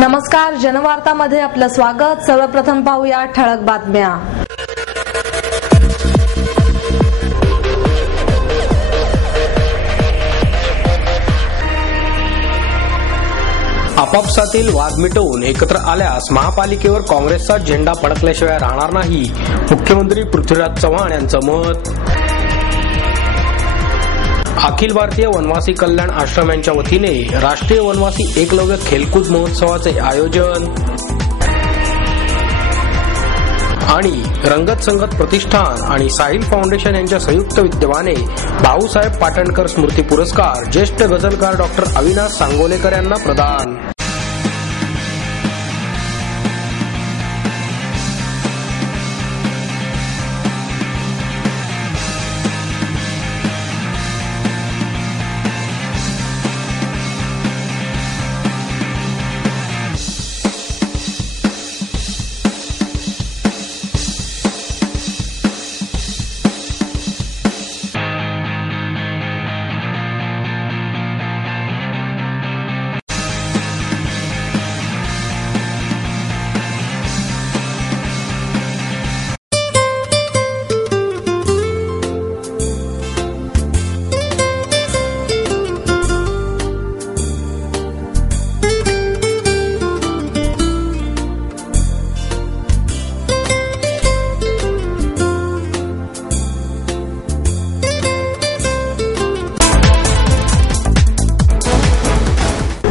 नमस्कार, जनवार्तामध्ये आपलं स्वागत. सर्वप्रथम पाहूया ठळक बातम्या. आपापसातील वाद मिटवून एकत्र आल्यास महापालिकेवर काँग्रेसचा झेंडा फडकल्याशिवाय राहणार नाही, मुख्यमंत्री पृथ्वीराज चव्हाण यांचं मत. अखिल भारतीय वनवासी कल्याण आश्रम यांच्या वतीने राष्ट्रीय वनवासी एकलव्य खेलकूद महोत्सवाचे आयोजन. आणि रंगत संगत प्रतिष्ठान आणि साहिल फाउंडेशन यांच्या संयुक्त विद्यमाने भाऊसाहेब पाटणकर स्मृती पुरस्कार ज्येष्ठ गझलकार डॉक्टर अविनाश सांगोलेकर यांना प्रदान.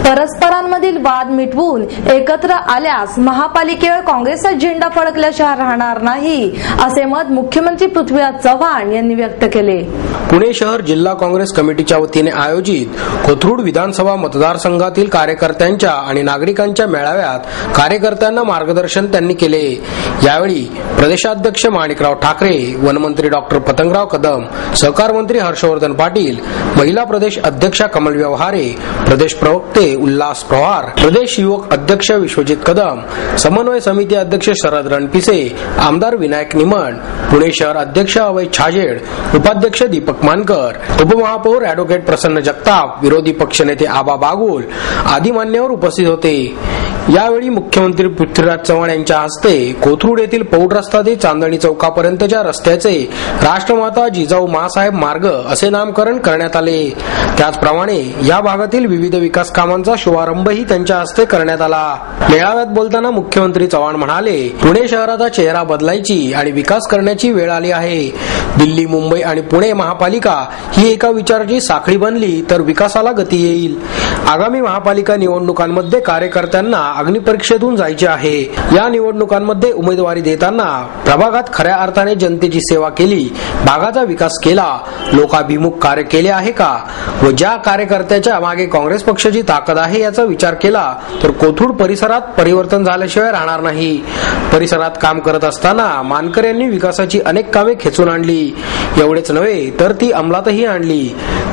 परस्परांमधील वाद मिटवून एकत्र आल्यास महापालिकेवर काँग्रेसचा झेंडा फडकल्याशिवाय राहणार नाही, असे मत मुख्यमंत्री पृथ्वीराज चव्हाण यांनी व्यक्त केले. पुणे शहर जिल्हा काँग्रेस कमिटीच्या वतीने आयोजित कोथरूड विधानसभा मतदारसंघातील कार्यकर्त्यांच्या आणि नागरिकांच्या मेळाव्यात कार्यकर्त्यांना मार्गदर्शन त्यांनी केले. यावेळी प्रदेशाध्यक्ष माणिकराव ठाकरे, वनमंत्री डॉक्टर पतंगराव कदम, सहकार मंत्री हर्षवर्धन पाटील, महिला प्रदेश अध्यक्षा कमल व्यवहारे, प्रदेश प्रवक्ते उल्हास पवार, प्रदेश युवक अध्यक्ष विश्वजित कदम, समन्वय समिती अध्यक्ष शरद रणपिसे, आमदार विनायक निमण, पुणे शहर अध्यक्ष अभय छाजेड, उपाध्यक्ष दीपक मानकर, उपमहापौर अॅडव्होकेट प्रसन्न जगताप, विरोधी पक्षनेते आबा बागुल आदी मान्यवर उपस्थित होते. यावेळी मुख्यमंत्री पृथ्वीराज चव्हाण यांच्या हस्ते कोथरूड येथील पौड रस्ता ते चांदणी चौकापर्यंतच्या रस्त्याचे राष्ट्रमाता जिजाऊ माँसाहेब मार्ग असे नामकरण करण्यात आले. त्याचप्रमाणे या भागातील विविध विकास कामांचा शुभारंभही त्यांच्या हस्ते करण्यात आला. मेळाव्यात बोलताना मुख्यमंत्री चव्हाण म्हणाले, पुणे शहराचा चेहरा बदलायची आणि विकास करण्याची वेळ आली आहे. दिल्ली, मुंबई आणि पुणे महापालिका ही एका विचाराची साखळी बनली तर विकासाला गती येईल. आगामी महापालिका निवडणुकांमध्ये कार्यकर्त्यांना अग्निपरीक्षेतून जायचे आहे. या निवडणुकांमध्ये उमेदवारी देताना प्रभागात खऱ्या अर्थाने जनतेची सेवा केली, भागाचा विकास केला, लोकाभिमुख कार्य केले आहे का व ज्या कार्यकर्त्याच्या मागे काँग्रेस पक्षाची ताकद आहे याचा विचार केला तर कोथरूड परिसरात परिवर्तन झाल्याशिवाय राहणार नाही. परिसरात काम करत असताना मानकर यांनी विकासाची अनेक कामे खेचून आणली. एवढेच नव्हे तर ती अंमलातही आणली.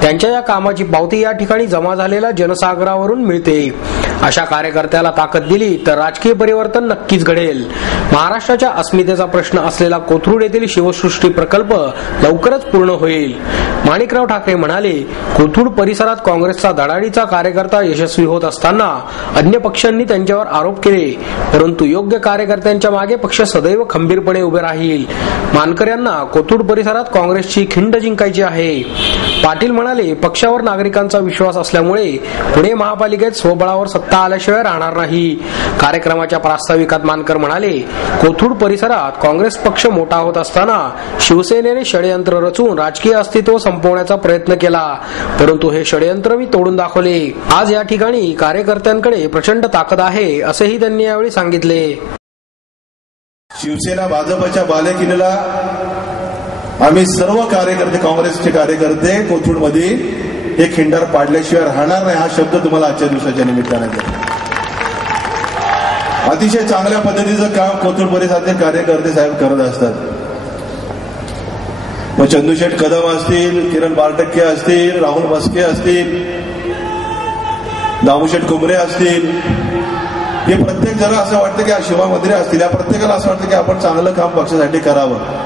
त्यांच्या या कामाची पावती या ठिकाणी जमा झालेल्या जनसागरावरून मिळते. अशा कार्यकर्त्याला ताकद दिली तर राजकीय परिवर्तन नक्कीच घडेल. महाराष्ट्राच्या अस्मितेचा प्रश्न असलेला कोथरूड येथील शिवसृष्टी प्रकल्प लवकरच पूर्ण होईल. माणिकराव ठाकरे म्हणाले, कोथरूड परिसरात काँग्रेसचा धडाडीचा कार्यकर्ता यशस्वी होत असताना अन्य पक्षांनी त्यांच्यावर आरोप केले, परंतु योग्य कार्यकर्त्यांच्या मागे पक्ष सदैव खंबीरपणे उभे राहील. मानकर यांना कोथरूड परिसरात काँग्रेसची खिंड जिंकायची आहे. पाटील म्हणाले, पक्षावर नागरिकांचा विश्वास असल्यामुळे पुणे महापालिकेत स्वबळावर सत्ता आल्याशिवाय राहणार नाही. कार्यक्रमाच्या प्रास्ताविकात मानकर म्हणाले, कोथरूड परिसरात काँग्रेस पक्ष मोठा होत असताना शिवसेनेने षडयंत्र रचून राजकीय अस्तित्व संपवण्याचा प्रयत्न केला, परंतु हे षडयंत्र मी तोडून दाखवले. आज या ठिकाणी कार्यकर्त्यांकडे प्रचंड ताकद आहे, असेही त्यांनी यावेळी सांगितले. शिवसेना भाजपच्या बालेकिल्ल्याला आम्ही सर्व कार्यकर्ते, काँग्रेसचे कार्यकर्ते कोथरूड मध्ये हे खिंडार पाडल्याशिवाय राहणार नाही, हा शब्द तुम्हाला आजच्या दिवसाच्या निमित्ताने देतो. अतिशय चांगल्या पद्धतीचं काम कोथरूड परिसराचे कार्यकर्ते साहेब करत असतात. मग चंदूशेठ कदम असतील, किरण बारटक्के असतील, राहुल मस्के असतील, दामूशेठ कुमरे असतील, हे प्रत्येक जण असं वाटतं की शिवा मंदिरे असतील, या प्रत्येकाला असं वाटतं की आपण चांगलं काम पक्षासाठी करावं.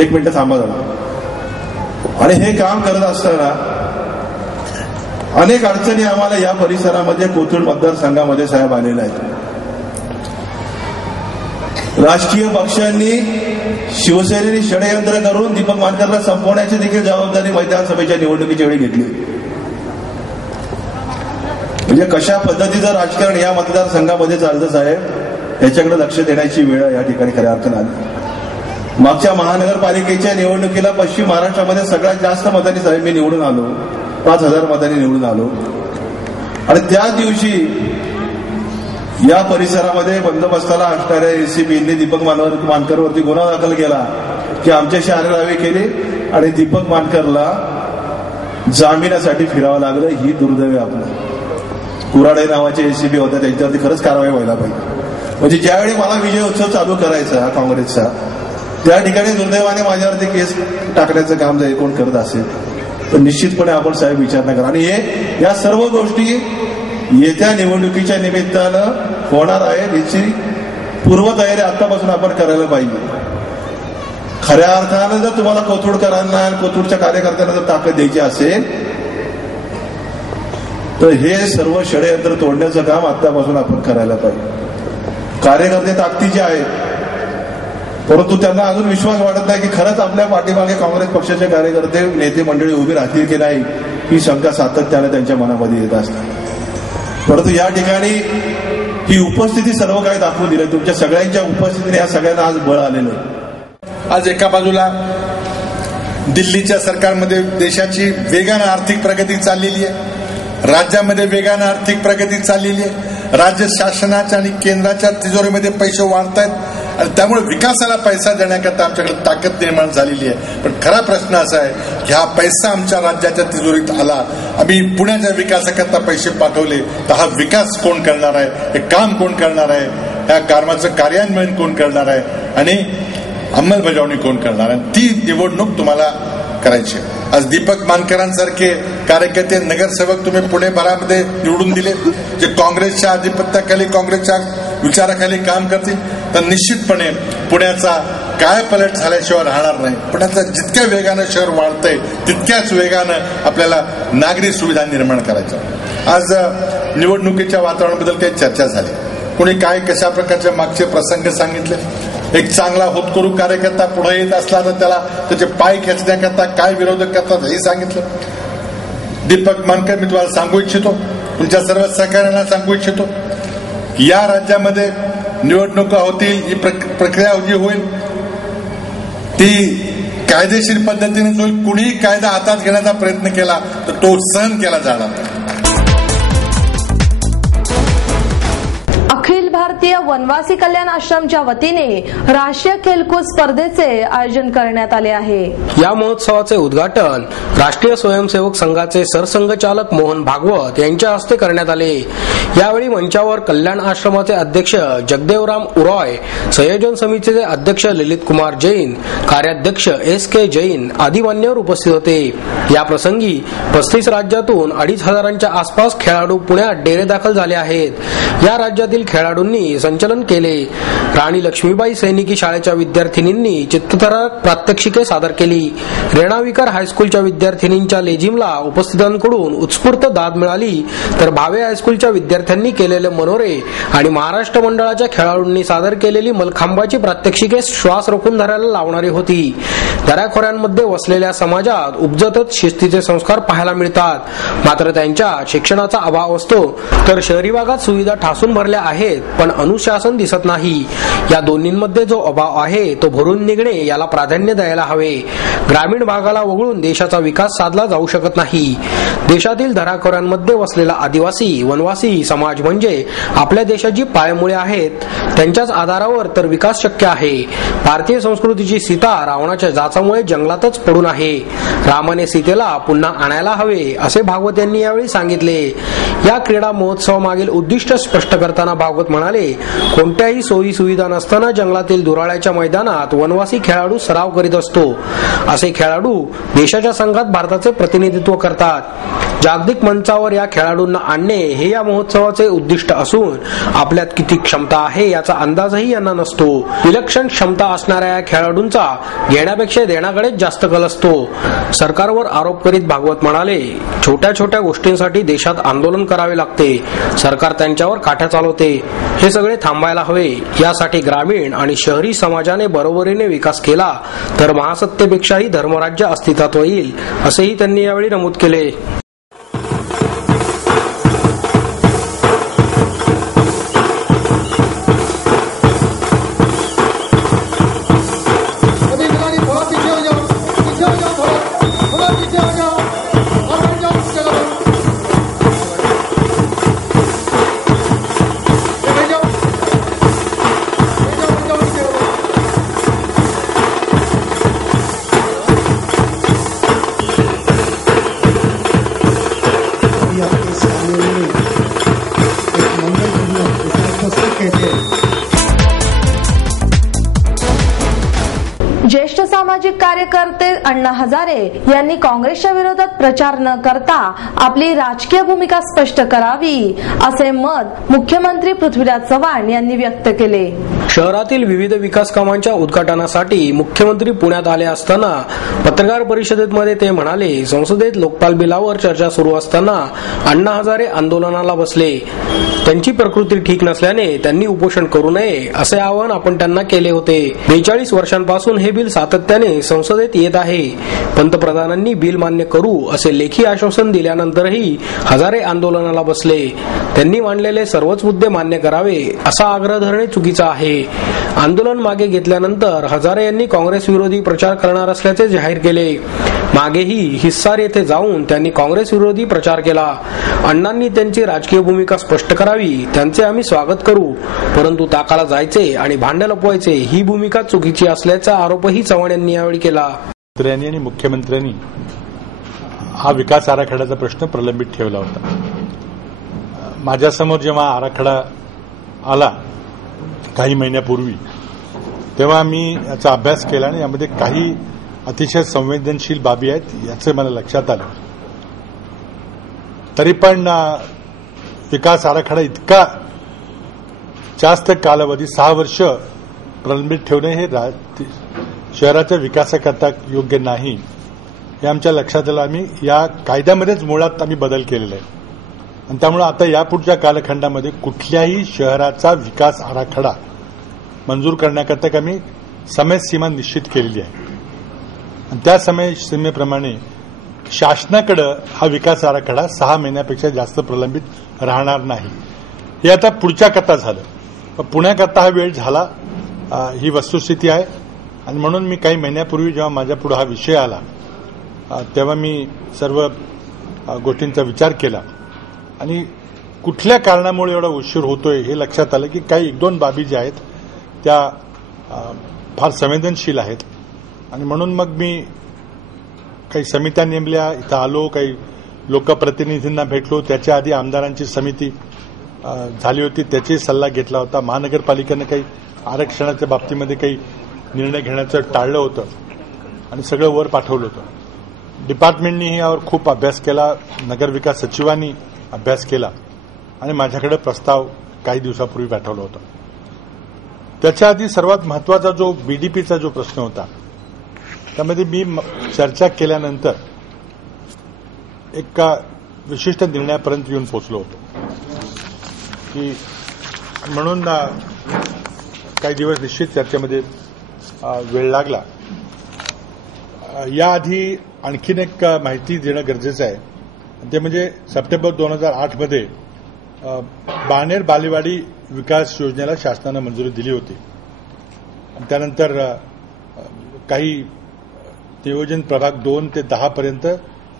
एक मिनिट थांबा जरा. आणि हे काम करत असताना अनेक अडचणी आम्हाला या परिसरामध्ये कोथरूड मतदारसंघामध्ये साहेब आलेल्या आहेत. राजकीय पक्षांनी शिवसेनेने षडयंत्र करून दीपक मानकरला संपवण्याची देखील जबाबदारी विधानसभेच्या निवडणुकीच्या वेळी घेतली. म्हणजे कशा पद्धतीचं राजकारण या मतदारसंघामध्ये चालतं साहेब, याच्याकडे लक्ष देण्याची वेळ या ठिकाणी खऱ्या अर्थानं आली. मागच्या महानगरपालिकेच्या निवडणुकीला पश्चिम महाराष्ट्रामध्ये सगळ्यात जास्त मतांनी साहेब मी निवडून आलो, 5,000 मतांनी निवडून आलो. आणि त्या दिवशी या परिसरामध्ये बंदोबस्ताला असणाऱ्या एसीबीने दीपक मानकरवरती गुन्हा दाखल केला की आमच्याशी आरेरावी केली आणि दीपक मानकरला जामिनासाठी फिरावं लागलं. ही दुर्दैव आपलं. कुराडे नावाचे एसीबी होते, त्यांच्यावरती खरंच कारवाई व्हायला पाहिजे. म्हणजे ज्यावेळी मला विजय उत्सव चालू करायचा काँग्रेसचा, त्या ठिकाणी दुर्दैवाने माझ्यावरती केस टाकण्याचं काम जर कोण करत असेल तर निश्चितपणे आपण साहेब विचार न करा. आणि या सर्व गोष्टी येत्या निवडणुकीच्या निमित्तानं होणार आहे, याची पूर्वतयारी आतापासून आपण करायला पाहिजे. खऱ्या अर्थानं जर तुम्हाला कोथरूडकरांना आणि कोथरूडच्या कार्यकर्त्यांना जर ताकद द्यायची असेल तर हे सर्व षडयंत्र तोडण्याचं काम आतापासून आपण करायला पाहिजे. कार्यकर्ते ताकदीचे आहेत, परंतु त्यांना अजून विश्वास वाटत नाही की खरंच आपल्या पाठीमागे काँग्रेस पक्षाचे कार्यकर्ते नेते मंडळी उभी राहतील की नाही, ही शंका सातत्याने त्यांच्या मनामध्ये येत असते. परंतु या ठिकाणी ही उपस्थिती सर्व काही दाखवून दिलं. तुमच्या सगळ्यांच्या उपस्थितीने या सगळ्यांना आज बळ आलेलं आहे. आज एका बाजूला दिल्लीच्या सरकारमध्ये देशाची वेगानं आर्थिक प्रगती चाललेली आहे, राज्यामध्ये वेगानं आर्थिक प्रगती चाललेली आहे, राज्य शासनाच्या आणि केंद्राच्या तिजोरीमध्ये पैसे वाढत आहेत आणि त्यामुळे विकासाला पैसा देण्याकरता आमच्याकडे ताकद निर्माण झालेली आहे. पण खरा प्रश्न असा आहे की हा पैसा आमच्या राज्याच्या तिजोरीत आला, आम्ही पुण्याच्या विकासाकरता पैसे पाठवले, तर हा विकास कोण करणार आहे, हे काम कोण करणार आहे, या कामाचं कार्यान्वयन कोण करणार आहे आणि अंमलबजावणी कोण करणार आहे, ती निवडणूक तुम्हाला करायची. आज दीपक मानकरांसारखे कार्यकर्ते नगरसेवक तुम्ही पुणेभरामध्ये निवडून दिले, जे काँग्रेसच्या आधिपत्याखाली काँग्रेसच्या विचाराखाली काम करतील, तर निश्चितपणे पुण्याचा कायापालट झाल्याशिवाय राहणार नाही. पुण्याचं जितक्या वेगानं शहर वाढतंय तितक्याच वेगानं आपल्याला नागरी सुविधा निर्माण करायच्या. आज निवडणुकीच्या वातावरणाबद्दल काही चर्चा झाली, कोणी काय कशा प्रकारचे मागचे प्रसंग सांगितले. एक चांगला होतकरू कार्यकर्ता पुढे येत असला तर त्याला त्याचे पाय खेचण्याकरता काय विरोधक करतात हे सांगितलं. दीपक मानकर, मी तुम्हाला सांगू इच्छितो, तुमच्या सर्व सहकार्यांना सांगू इच्छितो, या राज्यामध्ये निवडणुका होतील, ही प्रक्रिया जी होईल ती कायदेशीर पद्धतीनेच होईल. कुणीही कायदा हातात घेण्याचा प्रयत्न केला तर तो सहन केला जाणार. अखिल भारतीय वनवासी कल्याण आश्रमच्या वतीने राष्ट्रीय खेलकूद स्पर्धेचे आयोजन करण्यात आले आहे. या महोत्सवाचे उद्घाटन राष्ट्रीय स्वयंसेवक संघाचे सरसंघचालक मोहन भागवत यांच्या हस्ते करण्यात आले. यावेळी मंचावर कल्याण आश्रमाचे अध्यक्ष जगदेवराम उरॉय, संयोजन समितीचे अध्यक्ष ललित कुमार जैन, कार्याध्यक्ष SK जैन आदी मान्यवर उपस्थित होते. या प्रसंगी 35 राज्यातून 2,500च्या आसपास खेळाडू पुण्यात डेरे दाखल झाले आहेत. या राज्यातील खेळाडूंनी संचलन केले. राणी लक्ष्मीबाई सैनिकी शाळेच्या विद्यार्थिनींनी चित्तथरारक प्रात्यक्षिके सादर केली. रेणाविकार हायस्कूलच्या विद्यार्थिनींच्या लेझिमला उपस्थितांकडून उत्स्फूर्त दाद मिळाली, तर भावे हायस्कूलच्या विद्यार्थ्यांनी केलेले मनोरे आणि महाराष्ट्र मंडळाच्या खेळाडूंनी सादर केलेली मलखांबाची प्रात्यक्षिके श्वास रोखून धरायला लावणारी होती. दऱ्याखोऱ्यांमध्ये वसलेल्या समाजात उपजतच शिस्तीचे संस्कार पाहायला मिळतात, मात्र त्यांच्या शिक्षणाचा अभाव असतो. तर शहरी भागात सुविधा ठासून भरल्या आहेत पण अनुशासन दिसत नाही. या दोन्हींमध्ये जो अभाव आहे तो भरून निघणे याला प्राधान्य द्यायला हवे. ग्रामीण भागाला वगळून देशाचा विकास साधला जाऊ शकत नाही. देशातील दऱ्याखोऱ्यांमध्ये वसलेला आदिवासी वनवासी समाज म्हणजे आपल्या देशाची पायमुळे आहेत. त्यांच्याच आधारावर तर विकास शक्य आहे. भारतीय संस्कृतीची सीता रावणाच्या जाचामुळे जंगलातच पडून आहे. रामाने सीतेला पुन्हा आणायला हवे असे भागवत यांनी यावेळी सांगितले. या क्रीडा महोत्सवामागील उद्दिष्ट स्पष्ट करताना भागवत म्हणाले कोणत्याही सोयी सुविधा नसताना जंगलातील दुराळ्याच्या मैदानात वनवासी खेळाडू सराव करीत असतो. असे खेळाडू देशाच्या संघात भारताचे प्रतिनिधित्व करतात. जागतिक मंचावर या खेळाडूंना आणणे हे या महोत्सवाचे उद्दिष्ट असून आपल्यात किती क्षमता आहे याचा अंदाजही यांना नसतो. विलक्षण क्षमता असणाऱ्या या खेळाडूंचा घेण्यापेक्षा देण्याकडेच जास्त कल असतो. सरकारवर आरोप करीत भागवत म्हणाले, छोट्या छोट्या गोष्टींसाठी देशात आंदोलन करावे लागते. सरकार त्यांच्यावर काठ्या चालवते. हे सगळे थांबायला हवे. यासाठी ग्रामीण आणि शहरी समाजाने बरोबरीने विकास केला तर महासत्तेपेक्षाही धर्मराज्य अस्तित्वात येईल, असेही त्यांनी यावेळी नमूद केले. ज्येष्ठ सामाजिक कार्यकर्ते अण्णा हजारे यांनी काँग्रेसच्या विरोधात प्रचार न करता आपली राजकीय भूमिका स्पष्ट करावी, असे मत मुख्यमंत्री पृथ्वीराज चव्हाण यांनी व्यक्त केले. शहरातील विविध विकास कामांच्या उद्घाटनासाठी मुख्यमंत्री पुण्यात आले असताना पत्रकार परिषदेमध्ये ते म्हणाले, संसदेत लोकपाल बिलावर चर्चा सुरू असताना अण्णा हजारे आंदोलनाला बसले. त्यांची प्रकृती ठीक नसल्याने त्यांनी उपोषण करू नये असे आवाहन आपण त्यांना केले होते. 42 वर्षांपासून हे बिल सातत्याने संसदेत येत आहे. पंतप्रधानांनी बिल मान्य करू असे लेखी आश्वासन दिल्यानंतरही हजारे आंदोलनाला बसले. त्यांनी मांडलेले सर्वच मुद्दे मान्य करावे असा आग्रह धरणे चुकीचा आहे. आंदोलन मागे घेतल्यानंतर हजारे यांनी काँग्रेस विरोधी प्रचार करणार असल्याचे जाहीर केले. मागेही हिस्सार येथे जाऊन त्यांनी काँग्रेस विरोधी प्रचार केला. अण्णांनी त्यांची राजकीय भूमिका स्पष्ट करावी, त्यांचे आम्ही स्वागत करू, परंतु ताकाला जायचे आणि भांडे लपवायचे ही भूमिका चुकीची असल्याचा आरोपही चव्हाण यांनी यावेळी केला. मंत्र्यांनी आणि मुख्यमंत्र्यांनी हा विकास आराखड्याचा प्रश्न प्रलंबित ठेवला होता. माझ्यासमोर जेव्हा आराखडा आला काही महिन्यापूर्वी, तेव्हा मी याचा अभ्यास केला आणि यामध्ये काही अतिशय संवेदनशील बाबी आहेत याचं मला लक्षात आलं. तरी पण विकास आराखडा इतका जास्त कालावधी 6 वर्ष प्रलंबित ठेवणे हे शहराच्या विकासाकरता योग्य नाही हे आमच्या लक्षात आलं. आम्ही या कायद्यामध्येच मुळात आम्ही बदल केलेला आहे आणि त्यामुळे आता यापुढच्या कालखंडामध्ये कुठल्याही शहराचा विकास आराखडा मंजूर करण्याकरता आम्ही समयसीमा निश्चित केलेली आहे आणि त्या समयसीमेप्रमाणे शासनाकडे हा विकास आराखडा 6 महिन्यापेक्षा जास्त प्रलंबित राहणार नाही. हे आता पुढच्या करता झालं, पुण्याकरता हा वेळ झाला ही वस्तुस्थिती आहे. आणि म्हणून मी काही महिन्यापूर्वी जेव्हा माझ्यापुढे हा विषय आला तेव्हा मी सर्व गोष्टींचा विचार केला आणि कुठल्या कारणामुळे एवढा उशीर होतोय हे लक्षात आलं की काही 1-2 बाबी ज्या आहेत त्या फार संवेदनशील आहेत. आणि म्हणून मग मी काही समित्या नेमल्या, इथं आलो, काही लोकप्रतिनिधींना भेटलो. त्याच्या आधी आमदारांची समिती झाली होती, त्याचाही सल्ला घेतला होता. महानगरपालिकेनं काही आरक्षणाच्या बाबतीमध्ये काही निर्णय घेण्याचं टाळलं होतं आणि सगळं वर पाठवलं होतं. डिपार्टमेंटनीही यावर खूप अभ्यास केला, नगरविकास सचिवांनी अभ्यास केला आणि माझ्याकडे प्रस्ताव काही दिवसापूर्वी पाठवला होता. त्याच्या आधी सर्वात महत्वाचा जो बीडीपीचा जो प्रश्न होता त्यामध्ये मी चर्चा केल्यानंतर एका विशिष्ट निर्णयापर्यंत येऊन पोहोचलो होतो की म्हणून काही दिवस निश्चित चर्चेमध्ये वेळ लागला. याआधी आणखीन एक माहिती देणं गरजेचं आहे, ते म्हणजे सप्टेंबर 2008 मध्ये बाणेर बालेवाडी विकास योजनेला शासनानं मंजुरी दिली होती. त्यानंतर काही नियोजन प्रभाग 2 ते 10 पर्यंत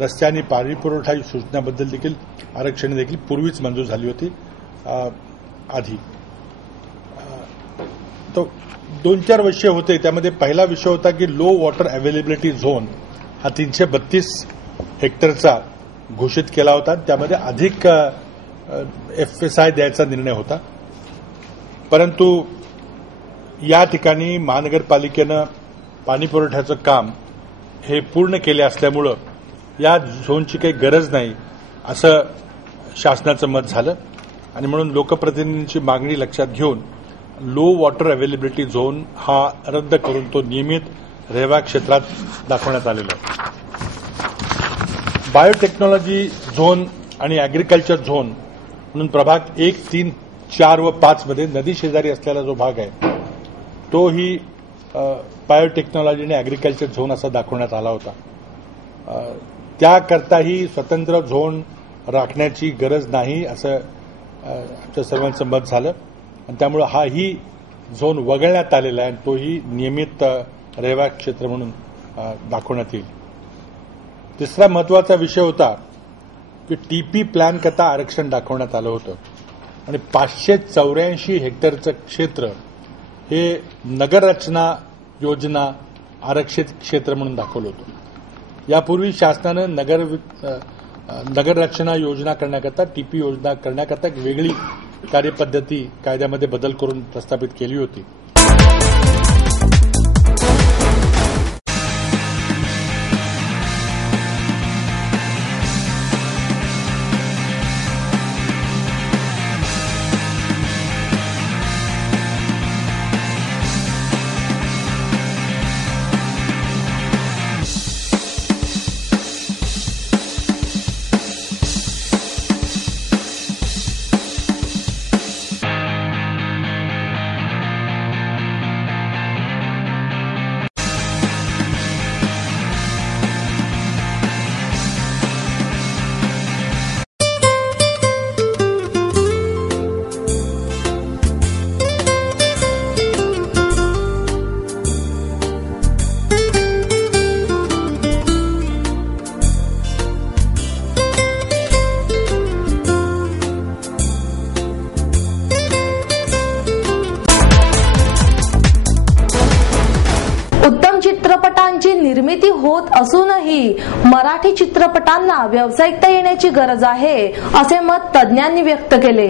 रस्ते आणि पाणी पुरवठा सूचनाबद्दल देखील आरक्षण देखील पूर्वीच मंजूर झाली होती आधी. तो 2-4 विषय होते. त्यामध्ये पहिला विषय होता की लो वॉटर अवेलेबिलिटी झोन हा 332 हेक्टरचा घोषित केला होता. त्यामध्ये अधिक FSI द्यायचा निर्णय होता. परंतु या ठिकाणी महानगरपालिकेनं पाणी पुरवठ्याचं काम हे पूर्ण केले असल्यामुळं या झोनची काही गरज नाही असं शासनाचं मत झालं आणि म्हणून लोकप्रतिनिधींची मागणी लक्षात घेऊन लो वॉटर अवेलेबिलिटी झोन हा रद्द करून तो नियमित रेवा क्षेत्रात दाखवण्यात आलेला आहे. बायोटेक्नॉलॉजी झोन आणि अॅग्रिकल्चर झोन म्हणून प्रभाग 1, 3, 4 व 5 मध्ये नदी शेजारी असलेला जो भाग आहे तोही बायोटेक्नॉलॉजी आणि अॅग्रिकल्चर झोन असा दाखवण्यात आला होता. त्याकरताही स्वतंत्र झोन राखण्याची गरज नाही असं आमच्या सर्वांचं मत झालं आणि त्यामुळे हाही झोन वगळण्यात आलेला आहे आणि तोही नियमित रेवा क्षेत्र म्हणून दाखवण्यात येईल. तिसरा महत्वाचा विषय होता की टीपी प्लॅन करता आरक्षण दाखवण्यात आलं होतं आणि 584 हेक्टरचं क्षेत्र हे नगररचना योजना आरक्षित क्षेत्र म्हणून दाखवलं होतं. यापूर्वी शासनानं नगररचना योजना करण्याकरता टीपी योजना करण्याकरता एक वेगळी कार्यपद्धती कायद्यामध्ये बदल करून प्रस्थापित केली होती. चित्रपटांची निर्मिती होत असूनही मराठी चित्रपटांना व्यावसायिकता येण्याची गरज आहे असे मत तज्ञांनी व्यक्त केले.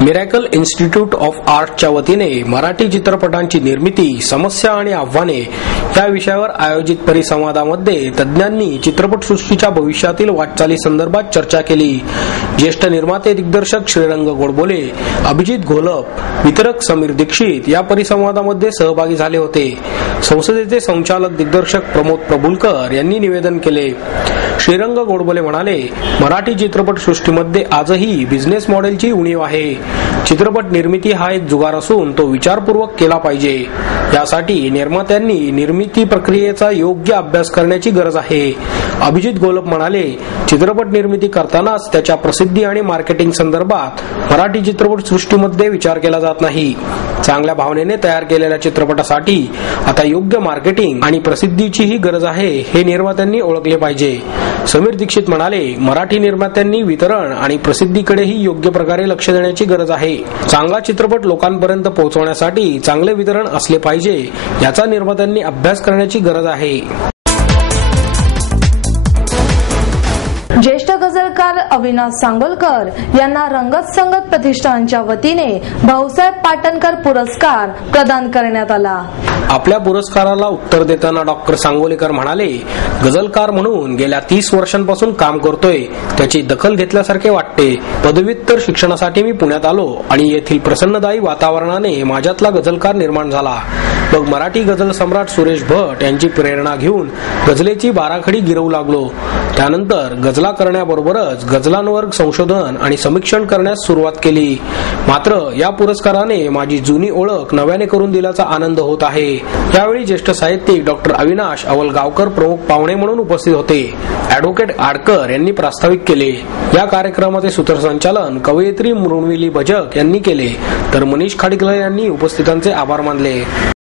मिरॅकल इन्स्टिट्यूट ऑफ आर्टच्या वतीने मराठी चित्रपटांची निर्मिती, समस्या आणि आव्हाने या विषयावर आयोजित परिसंवादामध्ये तज्ञांनी चित्रपटसृष्टीच्या भविष्यातील वाटचाली संदर्भात चर्चा केली. ज्येष्ठ निर्माते दिग्दर्शक श्रीरंग गोडबोले, अभिजित घोलप, वितरक समीर दीक्षित या परिसंवादामध्ये सहभागी झाले होते. संसदेचे संचालक दिग्दर्शक प्रमोद प्रभुलकर यांनी निवेदन केले. श्रीरंग गोडबोले म्हणाले, मराठी चित्रपट सृष्टीमध्ये आजही बिझनेस मॉडेलची उणीव आहे. चित्रपट निर्मिती हा एक जुगार असून तो विचारपूर्वक केला पाहिजे. यासाठी निर्मात्यांनी निर्मिती प्रक्रियेचा योग्य अभ्यास करण्याची गरज आहे. अभिजित घोलप म्हणाले, चित्रपट निर्मिती करतानाच त्याच्या प्रसिद्धी आणि मार्केटिंग संदर्भात मराठी चित्रपट सृष्टीमध्ये विचार केला जात नाही. चांगल्या भावनेने तयार केलेल्या चित्रपटासाठी आता योग्य मार्केटिंग आणि प्रसिद्धीचीही गरज आहे हे निर्मात्यांनी ओळखले पाहिजे. समीर दीक्षित म्हणाले, मराठी निर्मात्यांनी वितरण आणि प्रसिद्धीकडेही योग्य प्रकारे लक्ष देण्याची गरज आहे. चांगला चित्रपट लोकांपर्यंत पोहोचवण्यासाठी चांगले वितरण असले पाहिजे याचा निर्मात्यांनी अभ्यास करण्याची गरज आहे. ज्येष्ठ गझलकार अविनाश सांगोलकर यांना रंगत संगत प्रतिष्ठानच्या वतीने भाऊसाहेब पाटणकर पुरस्कार प्रदान करण्यात आला. आपल्या पुरस्काराला उत्तर देताना डॉक्टर सांगोलेकर म्हणाले, गझलकार म्हणून गेल्या 30 वर्षांपासून काम करतोय. त्याची दखल घेतल्यासारखे वाटते. पदव्युत्तर शिक्षणासाठी मी पुण्यात आलो आणि येथील प्रसन्नदायी वातावरणाने माझ्यातला गझलकार निर्माण झाला. मग मराठी गझल सम्राट सुरेश भट यांची प्रेरणा घेऊन गझलेची बाराखडी गिरवू लागलो. त्यानंतर गझला करण्याबरोबरच गझलांवर संशोधन आणि समीक्षण करण्यास सुरुवात केली. मात्र या पुरस्काराने माझी जुनी ओळख नव्याने करून दिल्याचा आनंद होत आहे. यावेळी ज्येष्ठ साहित्यिक डॉक्टर अविनाश अवलगावकर प्रमुख पाहुणे म्हणून उपस्थित होते. ॲडव्होकेट आडकर यांनी प्रास्ताविक केले. या कार्यक्रमाचे सूत्रसंचालन कवयित्री मृण्विली भजक यांनी केले तर मनीष खाडीकल यांनी उपस्थितांचे आभार मानले.